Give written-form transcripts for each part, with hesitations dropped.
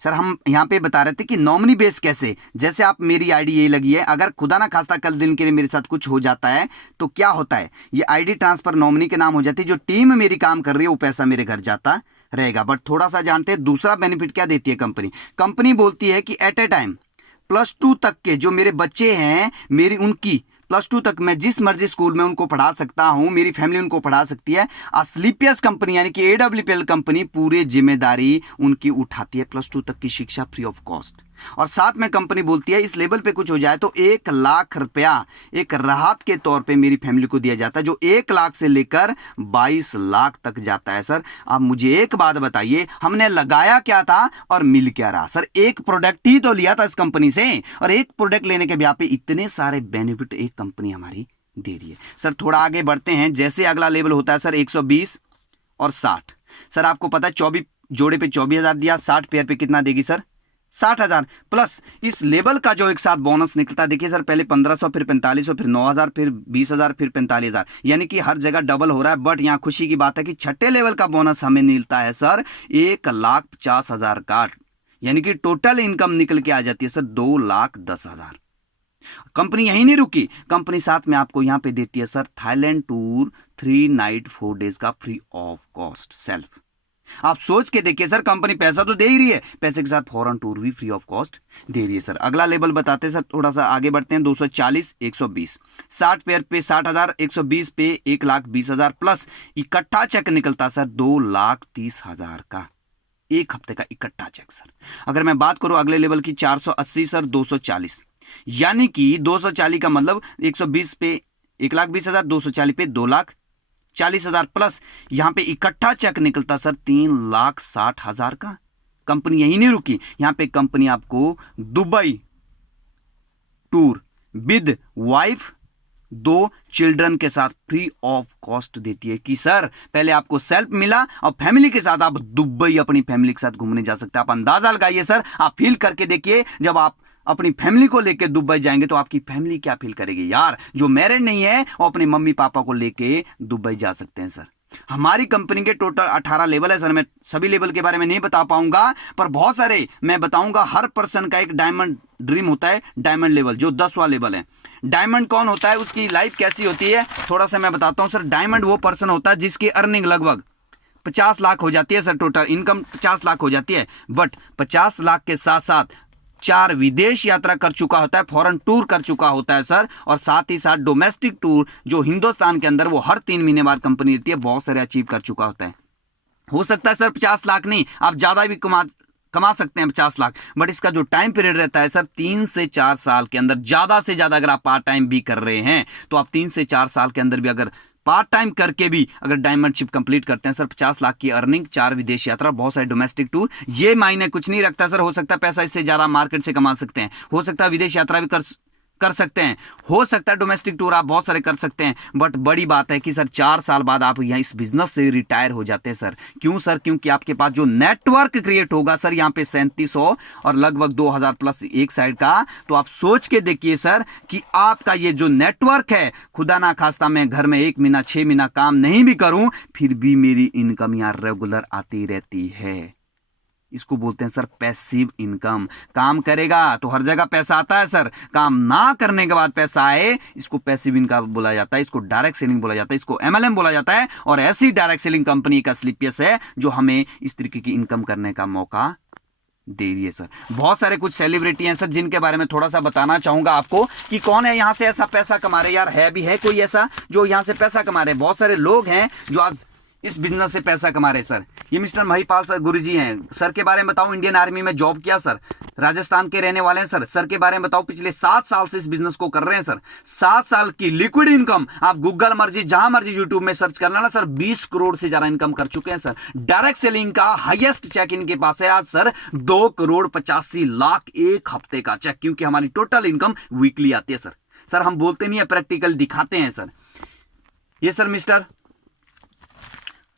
Sir हम यहाँ पे बता रहे थे कि नॉमिनी बेस कैसे, जैसे आप मेरी आईडी ये लगी है, अगर खुदा ना खास्ता कल दिन के लिए मेरे साथ कुछ हो जाता है तो क्या होता है, ये आईडी ट्रांसफर नॉमिनी के नाम हो जाती है, जो टीम मेरी काम कर रही है वो पैसा मेरे घर जाता रहेगा। बट थोड़ा सा जानते हैं दूसरा बेनिफिट क्या देती है कंपनी। कंपनी बोलती है कि एट ए टाइम +2 तक के जो मेरे बच्चे हैं, मेरी उनकी +2 तक मैं जिस मर्जी स्कूल में उनको पढ़ा सकता हूं, मेरी फैमिली उनको पढ़ा सकती है। स्लीपियस कंपनी यानी कि AWPL कंपनी पूरी जिम्मेदारी उनकी उठाती है, +2 तक की शिक्षा फ्री ऑफ कॉस्ट। और साथ में कंपनी बोलती है इस लेवल पे कुछ हो जाए तो 1 लाख रुपया एक राहत के तौर पे मेरी फैमिली को दिया जाता है, जो 1 लाख से लेकर 22 लाख तक जाता है। सर आप मुझे एक बात बताइए, हमने लगाया क्या था और मिल क्या रहा? सर एक प्रोडक्ट ही तो लिया था इस कंपनी से, और एक प्रोडक्ट लेने के ब्याह पे इतने सारे बेनिफिट एक कंपनी हमारी दे रही है। सर थोड़ा आगे बढ़ते हैं, जैसे अगला लेवल होता है सर 120 और 60। सर आपको पता है 24 जोड़े पे 24,000 दिया, 60 पेयर पे कितना देगी सर? 60,000 प्लस इस लेवल का जो एक साथ बोनस निकलता है। देखिए सर पहले 1500, फिर 4500, फिर 9,000, फिर 20,000, फिर 45,000, यानी कि हर जगह डबल हो रहा है। बट यहाँ खुशी की बात है कि छठे लेवल का बोनस हमें मिलता है सर 1,50,000 का, यानी कि टोटल इनकम निकल के आ जाती है सर 2,10,000। कंपनी यही नहीं रुकी, कंपनी साथ में आपको यहां पे देती है sir Thailand tour 3 night 4 days का फ्री ऑफ कॉस्ट सेल्फ। आप सोच के देखिए सर, कंपनी पैसा तो दे ही रही है, पैसे के साथ फॉरेन टूर भी फ्री ऑफ कॉस्ट दे रही है। सर अगला लेवल बताते हैं सर, थोड़ा सा आगे बढ़ते हैं। 240 120 60 पेयर पे 60,000, 120 पे 1,20,000 प्लस इकट्ठा चेक निकलता सर 2,30,000 का, एक हफ्ते का इकट्ठा चेक। सर अगर मैं बात करूं अगले लेवल की 480 सर 240, यानी कि 240 का मतलब 120 पे 1,20,000, 240 पे 2,40,000 प्लस यहां पे इकट्ठा चेक निकलता सर 3,60,000 का। कंपनी यही नहीं रुकी, यहां पे कंपनी आपको Dubai tour with wife 2 children के साथ फ्री ऑफ कॉस्ट देती है, कि सर पहले आपको सेल्फ मिला और फैमिली के साथ आप दुबई अपनी फैमिली के साथ घूमने जा सकते हैं। आप अंदाजा लगाइए सर, आप फील करके देखिए, जब आप अपनी फैमिली को लेके दुबई जाएंगे तो आपकी फैमिली क्या फील करेगी। यार जो मैरिड नहीं है वो अपने मम्मी पापा को लेके दुबई जा सकते हैं। सर हमारी कंपनी के टोटल 18 लेवल है। सर मैं सभी लेवल के बारे में नहीं बता पाऊंगा, पर बहुत सारे मैं बताऊंगा। हर पर्सन का एक डायमंड ड्रीम होता है, डायमंड लेवल जो 10वां लेवल है। डायमंड कौन होता है, उसकी लाइफ कैसी होती है, थोड़ा सा मैं बताता हूं सर। डायमंड वो पर्सन होता है जिसकी अर्निंग लगभग 50 लाख हो जाती है सर, टोटल इनकम 50 लाख हो जाती है, बट 50 लाख के साथ साथ 4 विदेश यात्रा कर चुका होता है, फॉरेन टूर कर चुका होता है सर, और साथ ही साथ डोमेस्टिक टूर जो हिंदुस्तान के अंदर वो हर 3 महीने बाद कंपनी देती है, बहुत सारे अचीव कर चुका होता है। हो सकता है सर 50 लाख नहीं, आप ज्यादा भी कमा सकते हैं 50 लाख, बट इसका जो टाइम पीरियड रहता है सर 3 से 4 साल के अंदर। ज्यादा से ज्यादा अगर आप पार्ट टाइम भी कर रहे हैं तो आप 3 से 4 साल के अंदर भी अगर पार्ट टाइम करके भी अगर डायमंडशिप कंप्लीट करते हैं सर, 50 लाख की अर्निंग, 4 विदेश यात्रा, बहुत सारे डोमेस्टिक टूर, ये मायने कुछ नहीं रखता सर। हो सकता है पैसा इससे ज्यादा मार्केट से कमा सकते हैं, हो सकता है विदेश यात्रा भी कर सकते हैं, हो सकता है डोमेस्टिक टूर आप बहुत सारे कर सकते हैं, बट बड़ी बात है कि सर 4 साल बाद आप यहाँ इस बिजनेस से रिटायर हो जाते हैं सर। क्यों सर? क्योंकि आपके पास जो नेटवर्क क्रिएट होगा सर यहाँ पे 3700 और लगभग 2000 प्लस एक साइड का, तो आप सोच के देखिए सर कि आपका ये जो नेटवर्क है, खुदा ना खास्ता मैं घर में 1 महीना 6 महीना काम नहीं भी करूं फिर भी मेरी इनकम यहाँ रेगुलर आती रहती है। इसको बोलते हैं सर पैसिव इनकम। काम करेगा तो हर जगह पैसा आता है सर, काम ना करने के बाद पैसा आए, इसको पैसिव इनकम बोला जाता है, इसको डायरेक्ट सेलिंग बोला जाता है, इसको MLM बोला जाता है। और ऐसी डायरेक्ट सेलिंग कंपनी का स्लीपियस है जो हमें इस तरीके की इनकम करने का मौका दे रही है सर। बहुत सारे कुछ सेलिब्रिटी हैं सर जिनके बारे में थोड़ा सा बताना चाहूंगा आपको कि कौन है यहां से ऐसा पैसा कमा रहे। यार है भी है कोई ऐसा जो यहां से पैसा कमा रहे? बहुत सारे लोग हैं जो आज इस बिजनेस से पैसा कमा रहे सर। ये मिस्टर महिपाल सर गुरुजी हैं। सर के बारे में बताऊं, इंडियन आर्मी में जॉब किया सर, राजस्थान के रहने वाले हैं सर। सर के बारे में बताऊं, पिछले 7 साल से इस बिजनेस को कर रहे हैं सर। 7 साल की लिक्विड इनकम आप गूगल मर्जी जहां मर्जी यूट्यूब में सर्च करना ना सर, 20 करोड़ से ज्यादा इनकम कर चुके हैं सर। डायरेक्ट सेलिंग का हाईएस्ट चेक इनके पास है आज सर 2,85,00,000 एक हफ्ते का चेक, क्योंकि हमारी टोटल इनकम वीकली आती है सर। सर हम बोलते नहीं है, प्रैक्टिकल दिखाते हैं सर। ये सर मिस्टर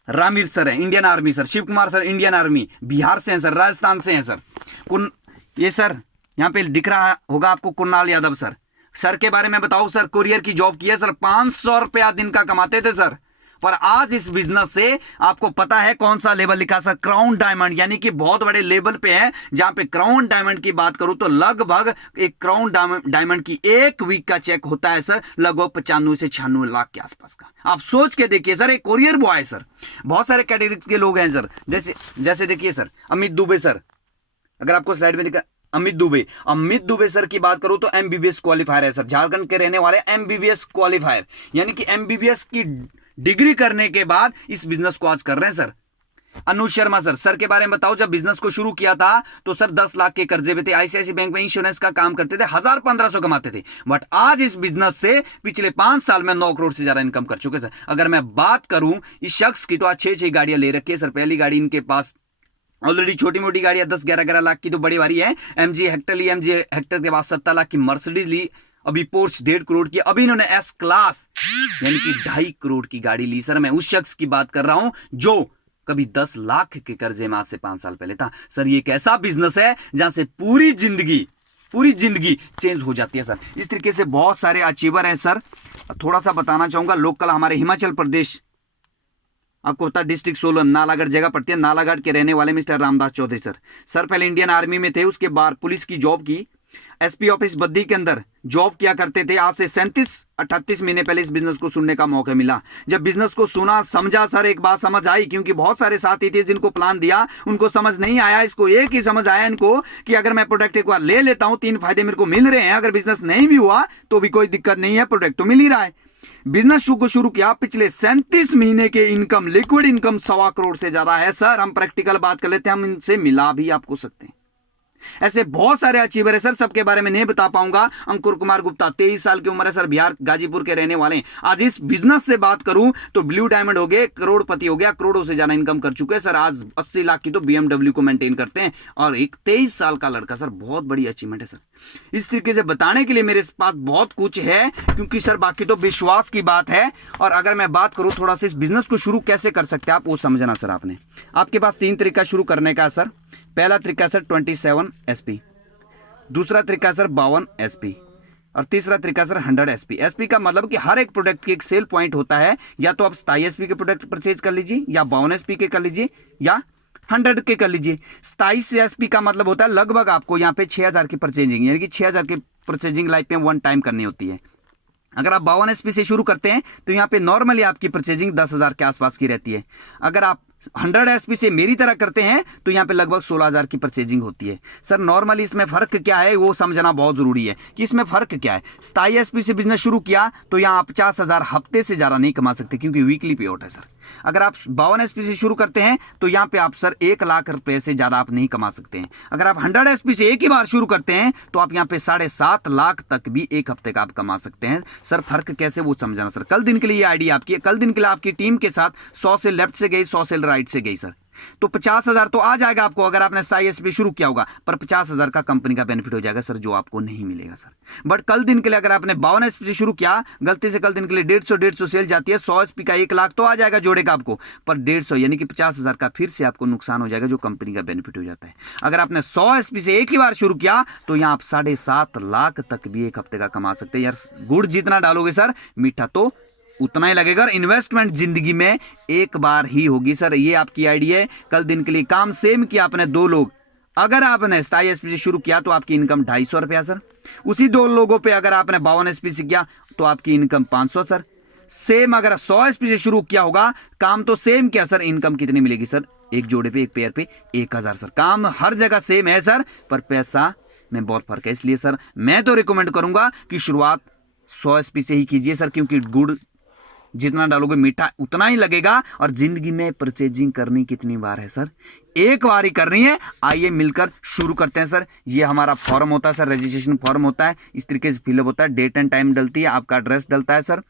रामीर सर है, Indian army sir. Shiv Kumar sir Indian army, Bihar से हैं सर, राजस्थान से हैं सर। ये सर यहां पे दिख रहा होगा आपको कुणाल यादव सर। सर के बारे में बताओ सर, कुरियर की जॉब की है सर, 500 रुपया दिन का कमाते थे सर। पर आज इस बिजनेस से आपको पता है कौन सा लेवल लिखा सर, क्राउन डायमंड, यानी कि बहुत बड़े लेवल पे है, जहां पे क्राउन डायमंड की बात करूं तो लगभग एक क्राउन डायमंड की एक वीक का चेक होता है सर लगभग 95 से 96 लाख के आसपास का। आप सोच के देखिए सर, एक कोरियर बॉय है सर, बहुत सारे कैटेगरी के लोग हैं सर, जैसे देखिए सर अमित दुबे सर, अगर आपको स्लाइड में दिखा अमित दुबे सर की बात करूं तो एमबीबीएस क्वालिफायर है सर, झारखंड के रहने वाले एमबीबीएस क्वालिफायर, यानी कि एमबीबीएस की डिग्री करने के बाद इस बिजनेस को आज कर रहे हैं सर। अनुज शर्मा सर के बारे में बताओ, जब बिजनेस को शुरू किया था तो सर 10 लाख के कर्जे में थे, आईसीआईसी बैंक में इंश्योरेंस का काम करते थे, 1500 कमाते थे, बट आज इस बिजनेस से पिछले 5 साल में 9 करोड़ से ज्यादा इनकम कर चुके सर। अगर मैं बात करूं इस शख्स की तो आज 6 गाड़ियां ले रखी है सर। पहली गाड़ी इनके पास ऑलरेडी छोटी मोटी गाड़ियां 10-11 लाख की तो बड़ी भारी है, एमजी हेक्टर ली, एमजी हेक्टर के बाद 17 लाख की मर्सिडीज ली, अभी पोर्श 1.5 करोड़ की, अभी इन्होंने एस क्लास यानी कि 2.5 करोड़ की गाड़ी ली सर। मैं उस शख्स की बात कर रहा हूं जो कभी 10 लाख के कर्जे में आज से 5 साल पहले था सर। ये एक ऐसा बिजनेस है जहां से पूरी जिंदगी चेंज हो जाती है सर। इस तरीके से बहुत सारे अचीवर हैं सर। थोड़ा सा बताना चाहूंगा, लोकल हमारे हिमाचल प्रदेश, आपको पता डिस्ट्रिक्ट सोलन नालागढ़ जगह पड़ती है, नालागढ़ के रहने वाले मिस्टर रामदास चौधरी सर पहले इंडियन आर्मी में थे, उसके बाद पुलिस की जॉब की, एसपी ऑफिस बद्दी के अंदर जॉब किया करते थे। आज से 37-38 महीने पहले इस बिजनेस को सुनने का मौका मिला। जब बिजनेस को सुना समझा सर, एक बात समझ आई, क्योंकि बहुत सारे साथी थे जिनको प्लान दिया उनको समझ नहीं आया, इसको एक ही समझ आया इनको कि अगर मैं प्रोडक्ट एक बार ले लेता हूं 3 फायदे मेरे को मिल रहे हैं, अगर बिजनेस नहीं भी हुआ तो भी कोई दिक्कत नहीं है, प्रोडक्ट तो मिल ही रहा है। बिजनेस को शुरू किया, पिछले 37 महीने के इनकम, लिक्विड इनकम 1.25 करोड़ से ज्यादा है सर। हम प्रैक्टिकल बात कर लेते हैं, हम इनसे मिला भी आपको सकते हैं। ऐसे बहुत सारे अचीवर है सर, सबके बारे में नहीं बता पाऊंगा। अंकुर कुमार गुप्ता 23 साल की उम्र है सर, बिहार गाजीपुर के रहने वाले हैं। आज इस बिजनेस से बात करूं तो ब्लू डायमंड हो गए, करोड़पति हो गया, करोड़ों से ज्यादा इनकम कर चुके हैं सर। आज 80 लाख की तो बीएमडब्ल्यू को मेंटेन करते हैं, और एक 23 साल का लड़का सर, बहुत बड़ी अचीवमेंट है सर। इस तरीके से बताने के लिए मेरे पास बहुत कुछ है, क्योंकि सर बाकी तो विश्वास की बात है। और अगर मैं बात करूं थोड़ा सा इस बिजनेस को शुरू कैसे कर सकते हैं आप, वो समझना सर। आपके पास 3 तरीका शुरू करने का सर। पहला तरीका सर 27 SP, दूसरा तरीका सर 52 SP, और तीसरा तरीका सर 100 SP। SP का मतलब कि हर एक प्रोडक्ट की एक सेल पॉइंट होता है, या तो आप 27 SP के प्रोडक्ट परचेज कर लीजिए, या 52 SP के कर लीजिए, या 100 के कर लीजिए। 27 SP का मतलब होता है लगभग आपको यहाँ पे 6000 की परचेजिंग, यानी कि 6000 की परचेजिंग लाइफ में 1 टाइम करनी होती है। अगर आप 52 SP से शुरू करते हैं तो यहाँ पे नॉर्मली आपकी परचेजिंग 10,000 के आसपास की रहती है। अगर आप 100 SP से मेरी तरह करते हैं तो यहाँ पे लगभग 16,000 की परचेजिंग होती है सर। नॉर्मली इसमें फर्क क्या है वो समझना बहुत जरूरी है कि इसमें फर्क क्या है। 27 SP से बिजनेस शुरू किया तो यहाँ आप 50,000 हफ्ते से ज़्यादा नहीं कमा सकते, क्योंकि वीकली पे आउट है सर। अगर आप 52 SP से शुरू करते हैं तो यहाँ पे आप सर 1 लाख रुपए से ज़्यादा आप नहीं कमा सकते हैं। अगर आप 100 SP से एक ही बार शुरू करते हैं तो आप यहाँ पे 7.5 लाख तक भी एक हफ्ते का आप कमा सकते हैं सर। फर्क कैसे वो समझाना सर। कल दिन के लिए ये आइडिया आपकी है, कल दिन के लिए आपकी टीम के साथ 100 से लेफ्ट से गई, 100 से राइट से गई सर, तो 50,000 तो आ जाएगा आपको अगर आपने 27 SP शुरू किया होगा, पर 50,000 का कंपनी का बेनिफिट हो जाएगा सर, जो आपको नहीं मिलेगा सर। बट कल दिन के लिए अगर आपने 52 SP से शुरू किया, गलती से कल दिन के लिए 150 सेल जाती है, 100 SP का 1 लाख तो आ जाएगा जोड़ेगा आपको, पर 150 यानी कि 50,000 का फिर से आपको नुकसान हो जाएगा, जो कंपनी का बेनिफिट हो जाता है। अगर आपने 100 SP से एक ही बार शुरू किया तो यहाँ आप 7.5 लाख तक भी एक हफ्ते का कमा सकते हैं। यार गुड़ जितना डालोगे सर, मीठा तो उतना ही लगेगा। और इन्वेस्टमेंट जिंदगी में एक बार ही होगी सर। ये आपकी आइडिया है। कल दिन के लिए काम सेम किया आपने 2 लोग, अगर आपने 27 SP से शुरू किया तो आपकी इनकम 250 रुपया सर। उसी 2 लोगों पे अगर आपने 52 SP से किया तो आपकी इनकम 500 सर। सेम अगर 100 SP से शुरू किया होगा, काम तो सेम किया सर, इनकम कितनी मिलेगी सर? एक जोड़े पे, एक पेयर पे 1000 सर। काम हर जगह सेम है सर, पर पैसा में बहुत फर्क है। इसलिए सर मैं तो रिकमेंड करूंगा कि शुरुआत 100 SP से ही कीजिए सर, क्योंकि गुड़ जितना डालोगे मीठा उतना ही लगेगा। और जिंदगी में परचेजिंग करनी कितनी बार है सर? एक बार ही करनी है। आइए मिलकर शुरू करते हैं सर। ये हमारा फॉर्म होता है सर, रजिस्ट्रेशन फॉर्म होता है, इस तरीके से फिलअप होता है। डेट एंड टाइम डलती है, आपका एड्रेस डलता है सर,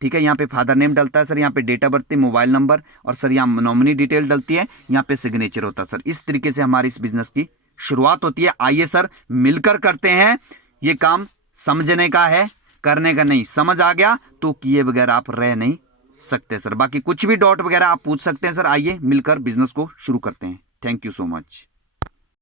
ठीक है। यहाँ पे फादर नेम डलता है सर, यहाँ पे date of birth, mobile number, और सर यहाँ नॉमिनी डिटेल डलती है, यहाँ पे सिग्नेचर होता है सर। इस तरीके से हमारी इस बिजनेस की शुरुआत होती है। आइए सर मिलकर करते हैं। ये काम समझने का है, करने का नहीं। समझ आ गया तो किए बगैर आप रह नहीं सकते सर। बाकी कुछ भी डाउट वगैरह आप पूछ सकते हैं सर। आइए मिलकर बिजनेस को शुरू करते हैं। Thank you so much.